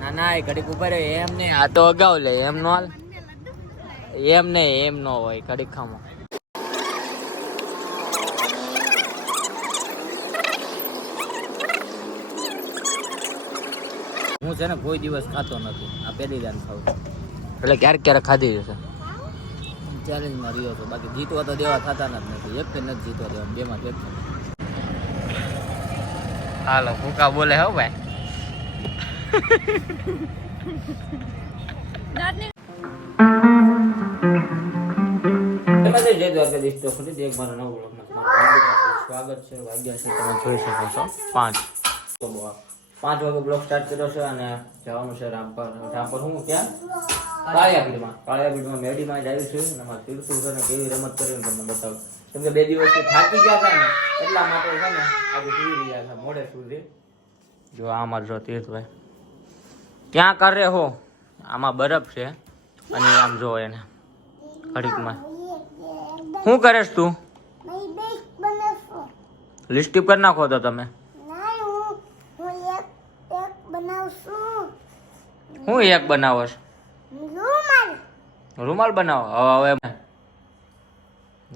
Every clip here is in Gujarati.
ના ના, એ ઘડીક ઊભા રહ્યો એમ નહીં, આ તો અગાઉ લે, એમ નો હાલ. એમ નહીં, એમ નો હોય ઘડીક ખામો હું છે ને, કોઈ દિવસ ખાતો નથી. આ પહેલી દાન ખાઉં. એટલે ક્યારેક ક્યારેક ખાધી જશે ચેલેન્જમાં રહ્યો હતો બાકી જીતવા તો દેવા થતા નથી. એક નથી જીતવા દેવા બેમાં એક હાલો ફૂકા બોલે હો ભાઈ જય દ્વારકાધીશ તો ફરીથી એક મારા નવું સ્વાગત છે વાગ્યા છે તમે જોઈ શકો છો પાંચ પાંચ વાગે બ્લોક સ્ટાર્ટ કર્યો છે અને જવાનું છે રામપર રામપર હું ક્યાં કાળિયાબીડમાં કાળિયાબીડમાં મેડીમાં જ આવ્યું છું અને અમારે તીર્થુ છે કેવી રમત કરી તમને બતાવું કેમ કે બે દિવસથી થાકી ગયા હતા ને એટલા માટે છે ને આજે સુઈ રહ્યા છે મોડે સુધી. જો આ અમારો જો તીર્થભાઈ. ક્યાં કરે હો? આમાં બરફ છે. અને આમ જો એને ઘડીકમાં. શું કરેશ તું? લિસ્ટીપ કરી નાખો તો તમે. હું એક બનાવો રૂમાલ. બનાવો? હવે હવે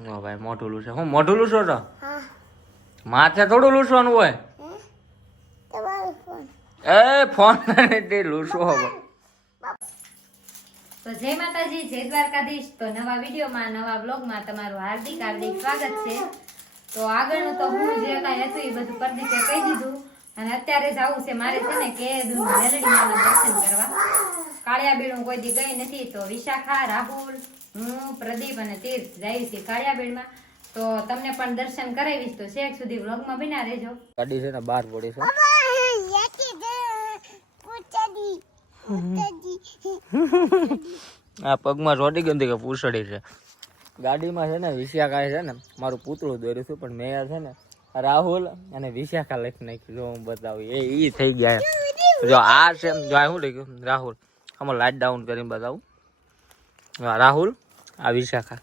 ઓ ભાઈ મોઢું લૂસે હું મોઢું લૂસો છો? માથે થોડું લૂસવાનું હોય? એ ફોન તે લૂસો હવે. તો જય માતાજી જય દ્વારકાધીશ. તો નવા વિડીયોમાં નવા બ્લોગમાં તમારું હાર્દિક હાર્દિક સ્વાગત છે. તો આગળનું તો હું જે કાંઈ હતું એ બધું પરદીપે કહી દીધું. અને અત્યારે જ આવું છે મારે છે ને કે મેલડીમાના દર્શન કરવા. કાળિયા બેડું કોઈ દી ગઈ નથી. તો વિશાખા રાહુલ હું પ્રદીપ અને તીર્થ જઈ છીએ કાળિયાબેડમાં તો તમને પણ દર્શન કરાવીશ તો છેક સુધી વ્લોગમાં બિના રહેજો. ગાડી છે ને બહાર પડી છે. આ પગમાં રોટી ગંદી કે પૂછડી છે. ગાડીમાં છે ને વિશાખા છે ને, મારું પૂતળું દોર્યું છું, પણ મેં છે ને રાહુલ અને વિશાખા લખી નાખ્યું જો હું બતાવું. એ ઈ થઈ ગયા જો આ છે જો આ શું લખ્યું? રાહુલ. આમાં લાઇટ ડાઉન કરીને બતાવું. રાહુલ. આ વિશાખા.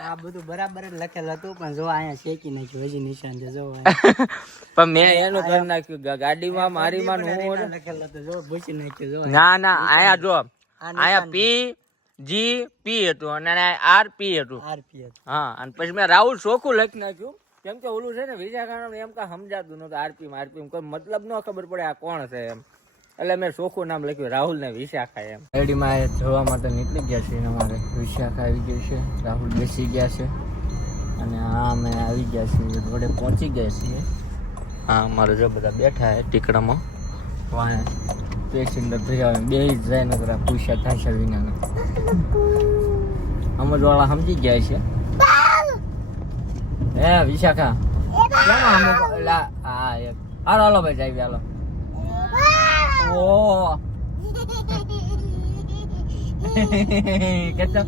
આ બધું બરાબર જ લખેલ હતું પણ જો અહીંયા શેકી નાખ્યું હજી નિશાન છે જો પણ મેં એનું કરી નાખ્યું ગાડીમાં મારી માં હું લખેલ હતું જો ભૂસી નાખ્યું જો ના ના આયા જો આયા પી જી પી હતું અને આર પી હતું. હતું. હા અને પછી મેં રાહુલ ચોખ્ખું લખી નાખ્યું. કેમ કે ઓલું છે ને વિશાખાનું એમ કાંઈ સમજાતું નતું આરપી આરપી કોઈ મતલબ ન ખબર પડે આ કોણ છે એમ. એટલે મેં ચોખ્ખું નામ લખ્યું રાહુલ ને વિશાખા એમ. રેડીમાં જોવા માટે નીકળી ગયા છે અમારે વિશાખા આવી ગયું છે રાહુલ બેસી ગયા છે અને આ અમે આવી ગયા છીએ વડે પહોંચી ગયા છીએ. હા અમારે જો બધા બેઠા છે ટીકડામાં. વાય પેસેન્જર થઈ આવે બે જ જાય નગર પૂછ્યા થાશે વિના અમર સમજી ગયા છે. હે વિશાખા. કેમ અમુક હા એક હાલો હાલો ભાઈ જાય હાલો. ઓ કેટલો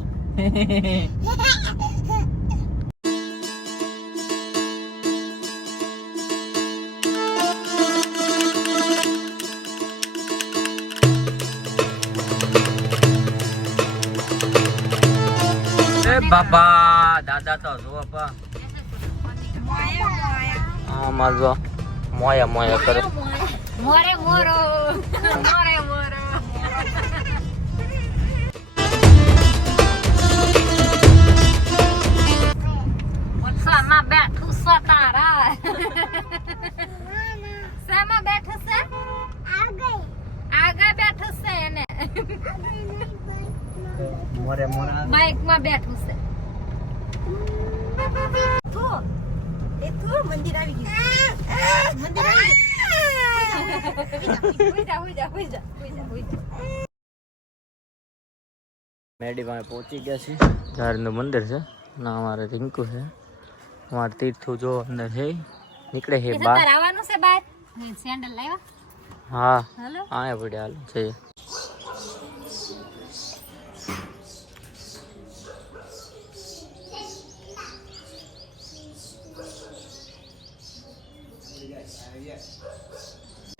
એ બાપા દાદા તો જો પા હા માર જો મોયા મોયા કરે મોરે મોરો મોરે મોરો મેડી પાસે પહોંચી ગયા છે ધારનું મંદિર છે. ના અમારે રિંકુ છે. અમારે તીર્થું જો અંદર છે. નીકળે છે બહાર. આવવાનું છે બાર સેન્ડલ લાવ્યા? હા. હાલો. આયા પડ્યા હાલ. છે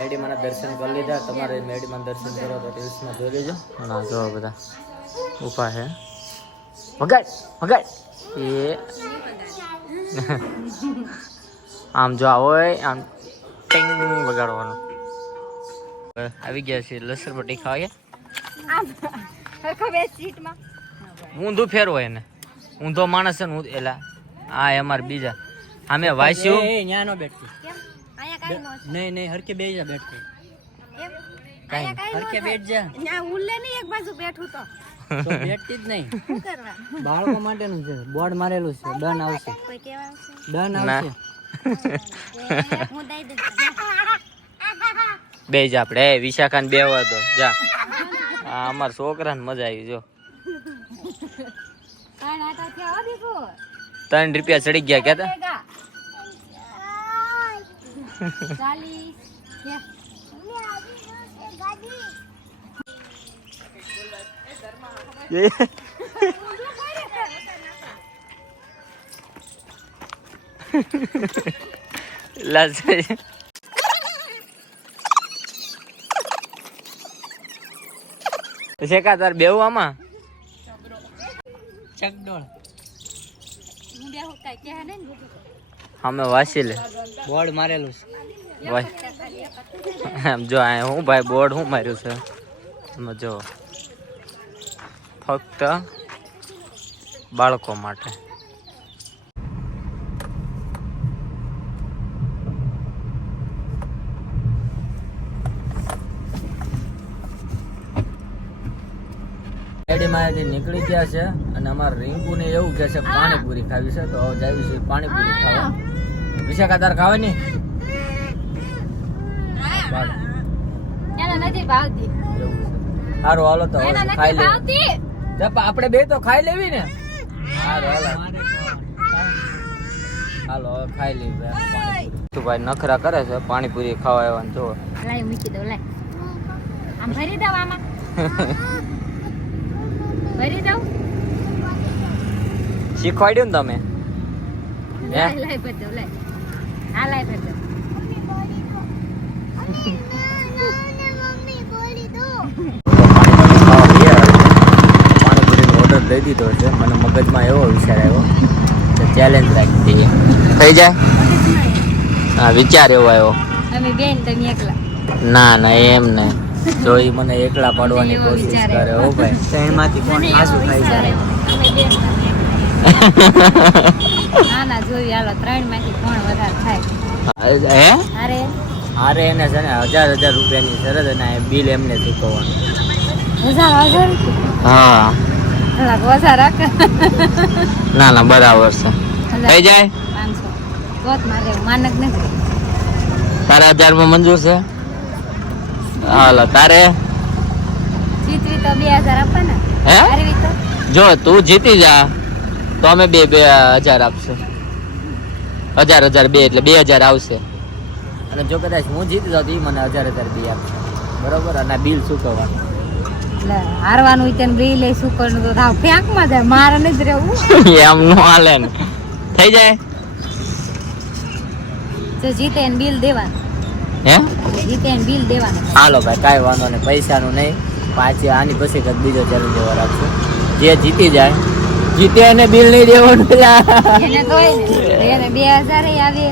મેડીમાના દર્શન કરી લીધા. તમારે મેડીમાના દર્શન કરો તો રીલ્સમાં જોઈ લેજો. અને જોવા બધા. ઊભા છે વગાડ વગાડ એ. આમ જો આવો હોય આમ ટિંગ વગાડવાનું. આવી ગયા છે લસણ પટ્ટી ખાવા ઊંધું ફેરવો એને. ઊંધો માણસ છે ને એલા આ અમાર બીજા. અમે વાસ્યું ન્યા નો નો નહીં નહીં હરકે બે જા બેઠતી કઈ હરકે બેઠ જા. ના ઉલ્લે નહીં એક બાજુ બેઠું તો. તો બેઠતી જ નહીં. શું કરવા? બાળકો માટેનું છે. બોર્ડ મારેલું છે. ડન આવશે. કોઈ કેવા ડન આવશે. હું દઈ દઈશ બે જ આપણે એ બે બેવા તો. જા. આ છોકરા છોકરાને મજા આવી જો. ત્રણ રૂપિયા ચડી ગયા કેતા. ચાલીસ. લાજ શેકા તાર બેવું આમાં? ચકડોળ. અમે વાસી લે બોર્ડ મારેલું છે. ભાઈ જો આ હું ભાઈ બોર્ડ હું માર્યું છે. જો. ફક્ત બાળકો માટે. ગાડીમાંથી નીકળી ગયા છે અને અમારા રીંકુને એવું કે છે પાણીપુરી ખાવી છે તો હવે જાવી છે પાણીપુરી ખાવા. વિશાખા તાર ખાવાની. સારું હાલો તો ખાઈ લે. ભાવતી. આપણે બે તો ખાઈ લેવી ને? હાલો હાલો. ખાઈ લેવી ભાઈ ભાઈ નખરા કરે છે પાણીપુરી ખાવા આવ્યા જો મૂકી દઉં લાય. આમ ભરી દઉં આમાં? ભરી દઉં? શીખવાડ્યું ને તમે? હે? લાય ભરી દઉં લાય. હા લાય ભરી દઉં પાણીપુરીનો ઓર્ડર દઈ દીધો છે. મને મગજમાં એવો વિચાર આવ્યો કે ચેલેન્જ રાખી દઈએ થઈ જાય? હા વિચાર એવો આવ્યો. અમે બેન તમે એકલા? ના ના એમ નહીં. જો એ મને એકલા પાડવાની કોશિશ કરે હો ભાઈ. એમાંથી કોણ મને ખાઈ જાય. ના ના જોઈ હાલો ત્રણમાંથી કોણ વધારે થાય. હે? અરે અરે એને છે ને હજાર હજાર રૂપિયાની શરત અને બિલ એમને ચૂકવવાનું. હજાર હજાર હા. થોડાક ઓછા રાખ ના ના બરાબર છે. થઈ જાય? પાંચસો ગોત મારે માનક નથી તારા હજારમાં મંજૂર છે? હાલો તારે? જીતવી તો બે હજાર આપવાના. હે? જો તું જીતી જા. તો અમે બે બે હજાર આપશું. હજાર હજાર બે એટલે બે હજાર આવશે. અને જો કદાચ હું જીતી જાઉં તો એ મને હજાર હજાર બે આપશે. બરોબર? અને બિલ ચૂકવવાનું એટલે હારવાનું તેને બે લઈ શું કરવું તો થાવ. ફેંકમાં જાય મારે નથી રહેવું. એમ નો હાલે ને. થઈ જાય? જો જીતે એને બિલ દેવાનું. હે? જીતે એને બિલ દેવાનું. હાલો ભાઈ કાંઈ વાંધો નહીં પૈસાનું નહીં. પાછી આની પછી કંઈક બીજો ચેલેન્જ એવો રાખશું. જે જીતી જાય જીતે એને બિલ નહીં દેવાનું. એને તો એને બે હજાર આવે.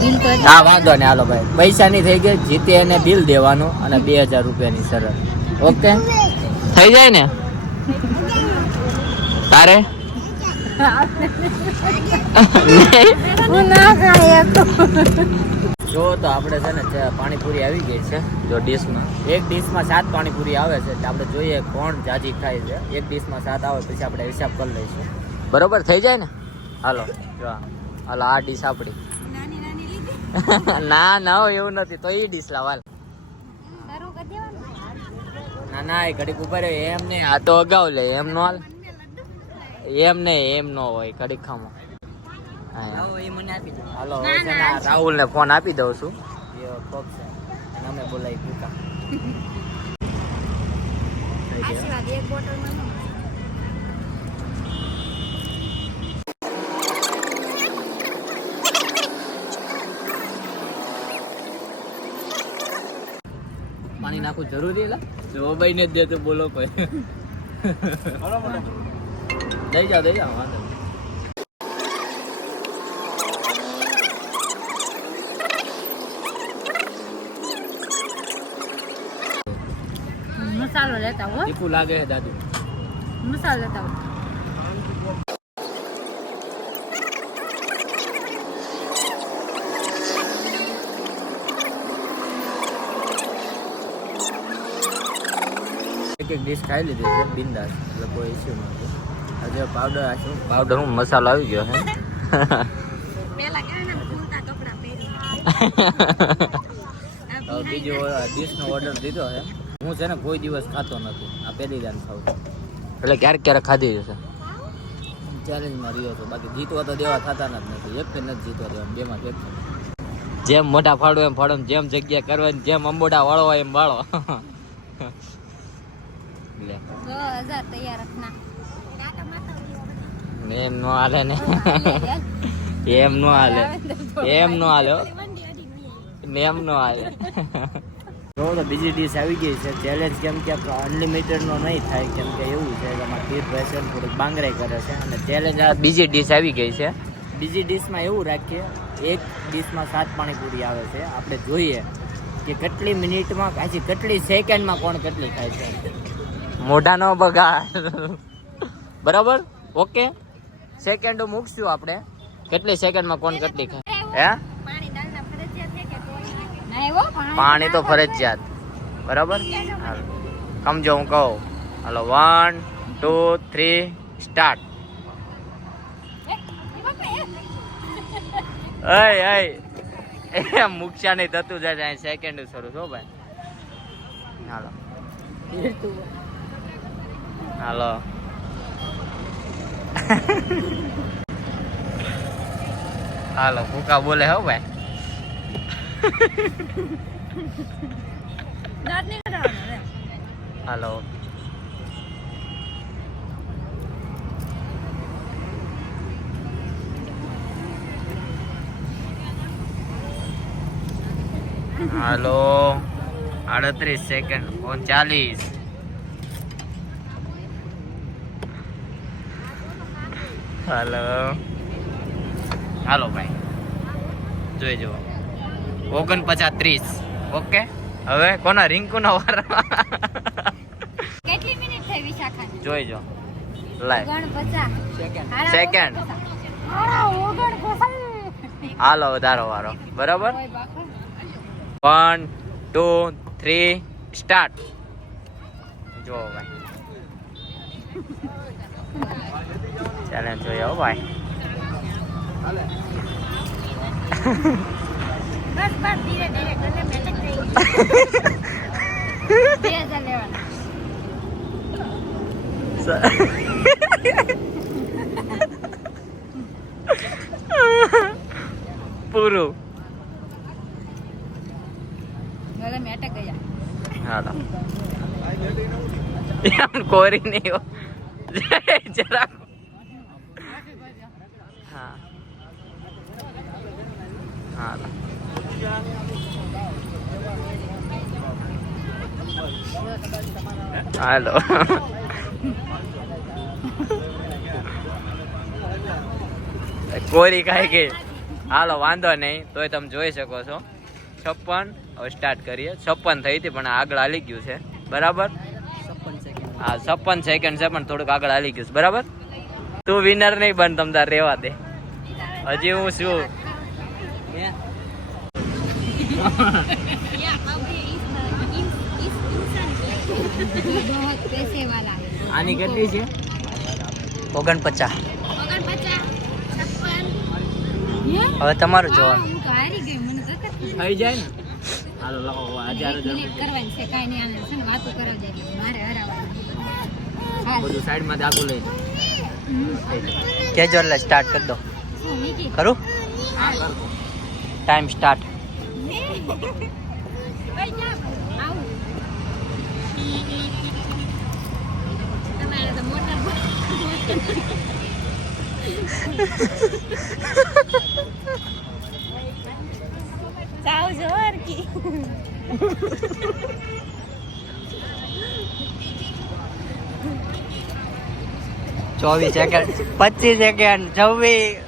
બિલ તો હા વાંધો નહીં હાલો ભાઈ. પૈસાની થઈ ગઈ જીતે એને બિલ દેવાનું અને બે હજાર રૂપિયાની શરત ઓકે? થઈ જાય ને? તારે? જો તો આપણે છે ને પાણીપુરી આવી ગઈ છે જો ડીશમાં. એક ડીશમાં સાત પાણીપુરી આવે છે એટલે આપણે જોઈએ કોણ જાજી ખાય છે. એક ડીશમાં સાત આવે પછી આપણે હિસાબ કરી લઈશું. બરોબર થઈ જાય ને? હાલો જો આ. હાલો આ ડીશ આપણી. નાની નાની લીધી? ના ના હો, એવું નથી તો એ ડીશ લાવાલ તારું કરી દેવાનું? ના ના એ ઘડીક ઉપર એમ નહીં આ તો અગાઉ લે એમ નો હાલ. એમ નહીં એમ નો હોય ઘડીક ખામો હા. આવો એ મને આપી દો. હાલો રાહુલ હવે ને રાહુલને ફોન આપી દઉં છું. અમે બોલાવી ભૂકા. નાખી નાખું જરૂરી એલા જોબાઈ ને જ દે તો બોલો કોઈ. દઈ જાઓ દઈ જાઓ વાંધો મસાલો લેતા હો. તીખું લાગે હે દાદુ. મસાલો લેતા હો. એક એક ડીશ ખાઈ લીધી છે બિંદાસ. એટલે કોઈ ઇસ્યુ નથી આજે પાવડર આ શું પાવડર હું મસાલો આવી ગયો હે. બીજો ડીશનો ઓર્ડર દીધો છે. હું છે ને કોઈ દિવસ ખાતો નથી. આ પહેલી દાન ખાઉં એટલે ક્યારેક ક્યારેક ખાધી જશે ચેલેન્જમાં રહ્યો હતો બાકી જીતવા તો દેવા થતા નથી. એક નથી જીતવા દેવા. બેમાં એક જેમ મોટા ફાડો એમ ફાડો જેમ જગ્યા કરવાની જેમ અંબોડા વાળો હોય એમ વાળો લે દો હજાર તૈયાર રખના ને એમ નો હાલે ને. એમ નો હાલે. એમ નો હાલે. ને એમ નો હાલે. જો તો બીજી ડીશ આવી ગઈ છે. ચેલેન્જ કેમ કે અનલિમિટેડ નો નહીં થાય. કેમ કે એવું છે કે અમારા તીર્થ ભાઈ છે થોડીક બાંગરાઈ કરે છે. અને ચેલેન્જ આ બીજી ડીશ આવી ગઈ છે. બીજી ડીશમાં એવું રાખીએ. એક ડીશમાં સાત પાણીપુરી આવે છે. આપણે જોઈએ કે કેટલી મિનિટમાં હજી કેટલી સેકન્ડમાં કોણ કેટલી ખાય છે. મોઢાનો બગાડ. બરાબર? ઓકે? સેકન્ડો મૂકશું આપણે. કેટલી સેકન્ડમાં કોણ કેટલી હે? પાણી તો ફરજિયાત. બરાબર. સમજો હું કહું. Hello one two three start અય અય. એ મૂકશા નહીં થતું જાય અહીં સેકન્ડ શરૂ છો ભાઈ. હાલો. હાલો. હાલો ભૂકા બોલે હો ભાઈ. હાલો હાલો આડત્રીસ સેકન્ડ ઓગણચાલીસ હાલો. હાલો ભાઈ. જોઈ જુઓ. ઓગણપચાસ ત્રીસ. ઓકે? હવે કોના રિંકુના વાર કેટલી મિનિટ થઈ વિશાખાની જોઈ જો લાઈવ. ઓગણ પચાસ Second. ઓગણ પચાસ હાલો વધારો વારો. બરાબર? વન ટુ થ્રી સ્ટાર્ટ જો ભાઈ. ચેલેન્જ જોઈએ હો ભાઈ. બસ બસ ધીરે ધીરે ગલે મેટક થઈ બે હજાર લેવાના. પૂરું ગલે મેટક ગયા હાલો એમ કોરી નહીં જરા. હા. હા. હાલો. કોરી કાંઈ કે હાલો, વાંધો નહીં. તોય તમે જોઈ શકો છો. છપ્પન. હવે સ્ટાર્ટ કરીએ. છપ્પન થઈ હતી, પણ આગળ હાલી ગયું છે. બરાબર? હા છપ્પન સેકન્ડ છે પણ થોડુંક આગળ હાલી ગયું બરાબર? તું વિનર નહીં બન તમ તાર રહેવા દે. હજી હું છું. આની કેટલી છે? ઓગણપચાસ. હવે તમારું જોવાનું. થઈ જાય ને? હાલો લાવો હજાર કરવાની છે કાંઈ નહીં આને છે ને બધું સાઈડમાં દાખલ લઈ કેજો એટલે સ્ટાર્ટ કરી દો. ખરું? ટાઈમ સ્ટાર્ટ સાવ જોર તો ચોવીસ સેકન્ડ પચીસ સેકન્ડ છવ્વીસ.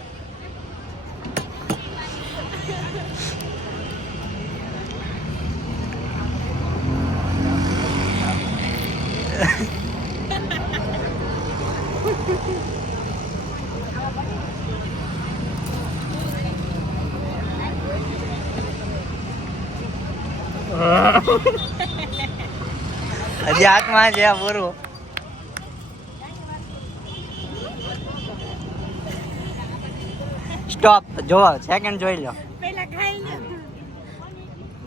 હજી હાથમાં છે પૂરું. સ્ટોપ જો સેકન્ડ જોઈ લો.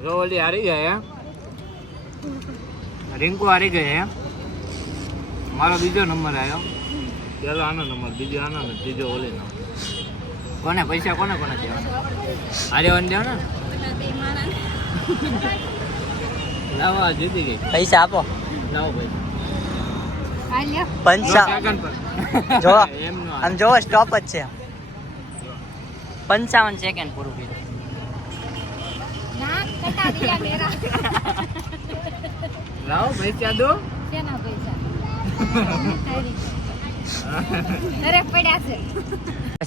જો ઓલી હારી ગયા હે? રિંકુ હારી ગઈ હે? મારો બીજો નંબર આવ્યો પેલો આનો નંબર બીજો આનો ને ત્રીજો ઓલીનો. કોને? પૈસા કોને કોને દેવાના? હારે વન દેવ ને લાવો જીતી ગઈ. પૈસા આપો. લાવો પૈસા. પંચા. જો આમ જોવો સ્ટોપ જ છે. પંચાવન સેકન્ડ પૂરું કર્યું. ના કટા દિયા મેરા. લાવો પૈસા દો. શેના પૈસા? છે.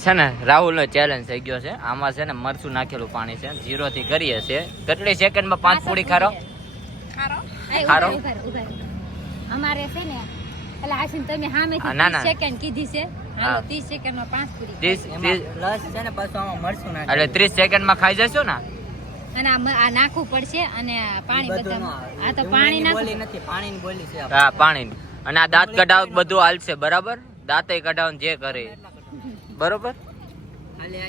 છે ને રાહુલ નો ચેલેન્જ થઈ ગયો છે. આમાં છે ને મરચું નાખેલું પાણી છે. જીરો થી કરીએ છે. કેટલી સેકન્ડમાં પાંચ પૂરી ખારો? ખારો? અમારે છે ને એટલે આશીન તમે ના. સેકન્ડ કીધી છે. હા. હાલો 30 પાંચ પૂરી ત્રીસ પ્લસ છે ને પાછું આમાં એટલે ત્રીસ સેકન્ડમાં ખાઈ જશો ને? અને આ મ- નાખવું પડશે અને પાણી બધું આ તો પાણી નથી પાણીની બોલી છે હા પાણી અને આ દાંત કઢાવ બધું હાલશે બરાબર? દાંતે કઢાવ જે કરે. બરોબર? ને.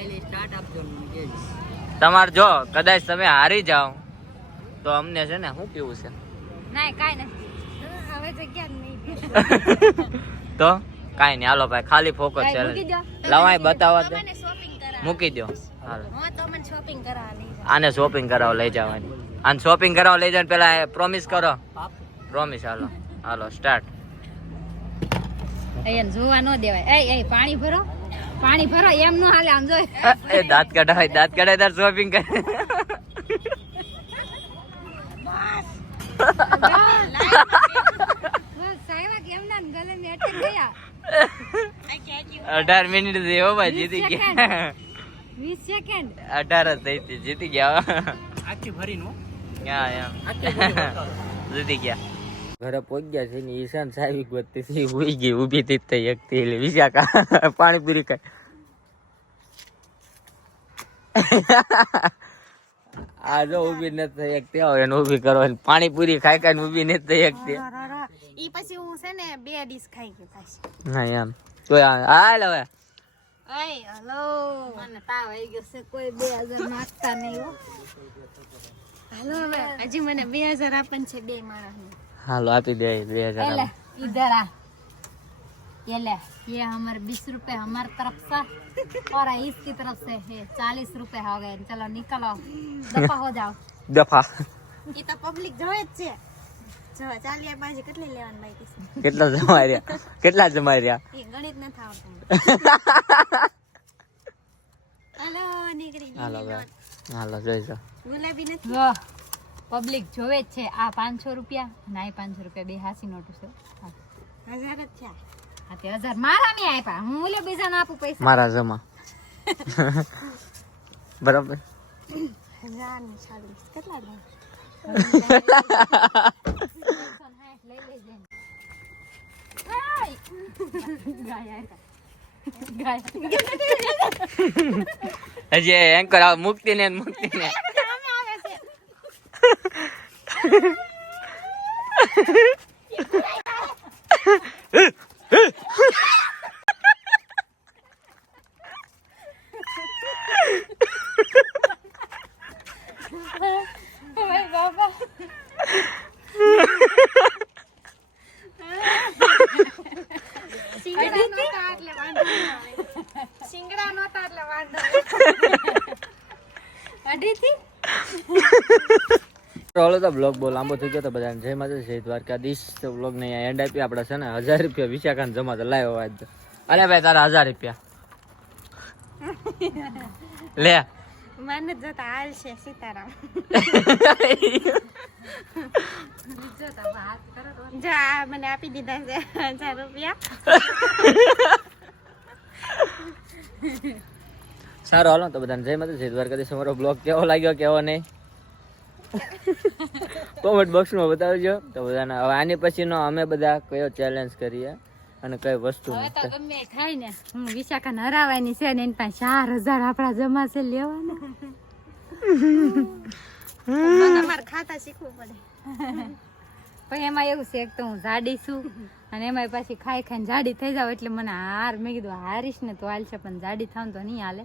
તમારે જો કદાચ તમે હારી જાઓ તો અમને છે ને શું પીવું છે? ના કાંઈ નથી. હવે જગ્યા નહીં. તો? કાંઈ નહીં. હાલો ભાઈ ખાલી ફોકસ છે બતાવો લાવાય શોપિંગ કરાવ મૂકી દો. આને શોપિંગ કરાવો લઈ જવાની. આને શોપિંગ કરાવો લઈ જવાની પેલા પ્રોમિસ કરો. પ્રોમિસ હાલો. હાલો સ્ટાર્ટ અહીંયા જોવા ન દેવાય. એ એ પાણી ભરો. પાણી ભરો એમ નો હાલે આમ જો એ દાંત કઢાય દાંત કઢાય તાર શોપિંગ કરે. બસ. સાહેબ કેમ ના ગલે મે અટક ગયા. અઢાર મિનિટ જેવો ભાઈ જીતી ગયા. વીસ સેકન્ડ. અઢાર જ થઈ હતી જીતી ગયા આખી ભરીનું યા યા જીતી ગયા. ઘરે પહોંચ ગયા છે ને ઈશાન સાહેબ ગોતતી ઉઈ ગઈ ઊભી થી થઈ એકતી એટલે વિશાખા પાણી પૂરી ખાય. આ જો ઊભી નથી થઈ એકતી હોય એને ઊભી કરવાની. પાણી પૂરી ખાઈ ખાઈને ઊભી નથી થઈ એકતી ઈ પછી હું છે ને બે ડીશ ખાઈ ગયો પાછી હા એમ તો હાલ હવે ઓય હલો મને તાવ આવી ગયો છે કોઈ 2000 માંગતા નહીં હો હાલો હવે હજી મને 2000 આપન છે બે માણસને હાલો આપી દે બે હજાર एले આપ. इधर आ ये ले ये हमारे बीस रुपए हमारे तरफ से और इसकी तरफ से है चालीस रुपए हो गए चलो निकलो दफा हो जाओ દફા ये तो पब्लिक જોવે જ છે જો ચાલીએ પાછી કેટલી લેવાની બાકી છે? કેટલા જમા રહ્યા? કેટલા જમા રહ્યા? ગણિત હાલો હાલો ગુલાબી નથી? પબ્લિક જોવે જ છે આ પાંચસો રૂપિયા અને આ પાંચસો રૂપિયા બે હાસી નોટું છે. હજાર જ થયા હા તે હજાર મારા મેં આપ્યા. હું ઓલે બીજા આપું પૈસા. મારા જમા. બરાબર. હજાર ને કેટલા દઉં લઈ લેજે ગાય ગાય હજી એન્કર આવે મુક્તિ ને મુક્તિ ને બાબા સિંગડા નહોતા એટલે વાંધો અઢીથી ચાલો તો બ્લોગ બહુ લાંબો થઈ ગયો તો બધાને જય માતા જય દ્વારકાધીશ. તો બ્લોગ ને અહીંયા એન્ડ આપી આપણે છે ને હજાર રૂપિયા વિશાખાને જમા તો લાવ્યો આજ તો. અરે ભાઈ તારા હજાર રૂપિયા. લે. મને જતા હાલ છે સીતારામ. જા મને આપી દીધા છે હજાર રૂપિયા. સારું હાલો તો બધાને જય માતા જય દ્વારકાધીશ. અમારો બ્લોગ કેવો લાગ્યો કેવો નહીં? કોમેન્ટ બોક્સમાં બતાવજો. તો બધાને હવે આની પછીનો અમે બધા કયો ચેલેન્જ કરીએ અને કઈ વસ્તુ હવે તો ગમે થાય ને. હું વિશાખા ને છે ને એની પાસે ચાર હજાર આપણા જમા છે લેવાના. તમારે ખાતા શીખવું પડે. પણ એમાં એવું છે એક તો હું જાડી છું અને એમાં પાછી ખાઈ ખાઈને જાડી થઈ જાવ એટલે મને હાર મેં કીધું હારીશ ને તો હાલશે પણ જાડી થાવ તો નહીં હાલે.